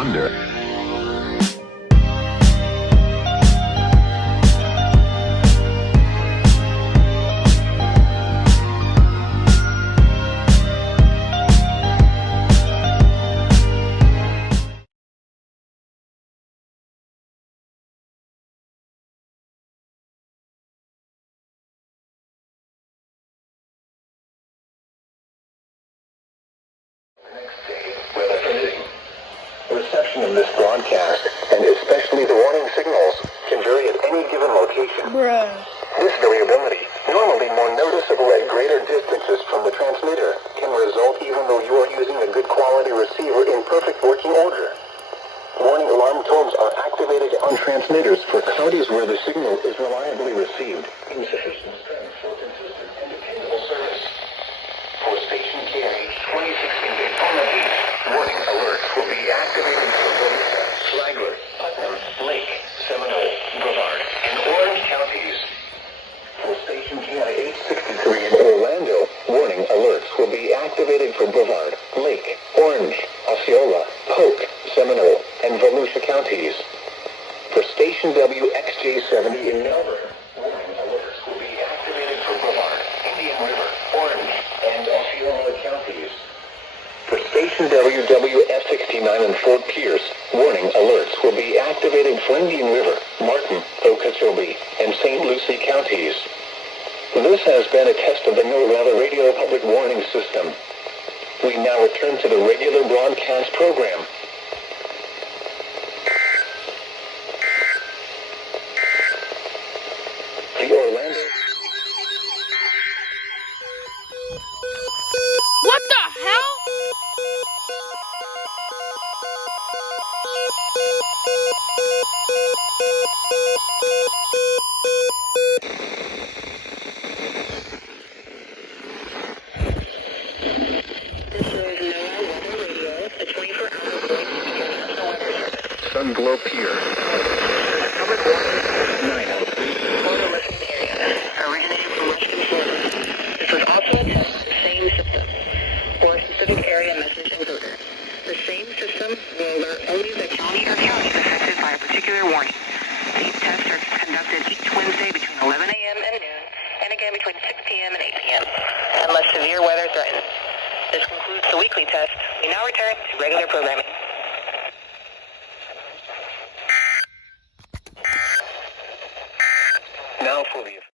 wonder. Reception of this broadcast, and especially the warning signals, can vary at any given location. This variability, normally more noticeable at greater distances from the transmitter, can result even though you are using a good quality receiver in perfect working order. Warning alarm tones are activated on transmitters for counties where the signal is reliably received in sufficient strength for consistent and dependable service. For station KH 26 in Daytona Beach, warning alerts will be activated for Volusia, Flagler, Putnam, Lake, Seminole, Brevard, and Orange counties. For station KI 863 in Orlando, warning alerts will be activated for Brevard, Lake, Orange, Osceola, Polk, Seminole, and Volusia counties. For station WXJ70 in Melbourne, warning alerts will be activated for Brevard, Indian River, Orange, and Osceola counties. For station WWF69 in Fort Pierce, warning alerts will be activated for Indian River, Martin, Okeechobee, and St. Lucie counties. This has been a test of the NOAA Radio Public Warning System. We now return to the regular broadcast program. The Orlando... What the hell? This is NOAA Weather Radio, a 24-hour voice international weather service. Sun Glow Pier. Public warning, 903. Florida listening area, originating from Washington, Florida. This was also a test of the same system for a specific area message encoder. The same system will alert only the county or counties affected by a particular warning. These tests are conducted each Wednesday between 11 a.m. and noon, and again between 6 p.m. and 8 p.m., unless severe weather threatens. This concludes the weekly test. We now return to regular programming. Now for the...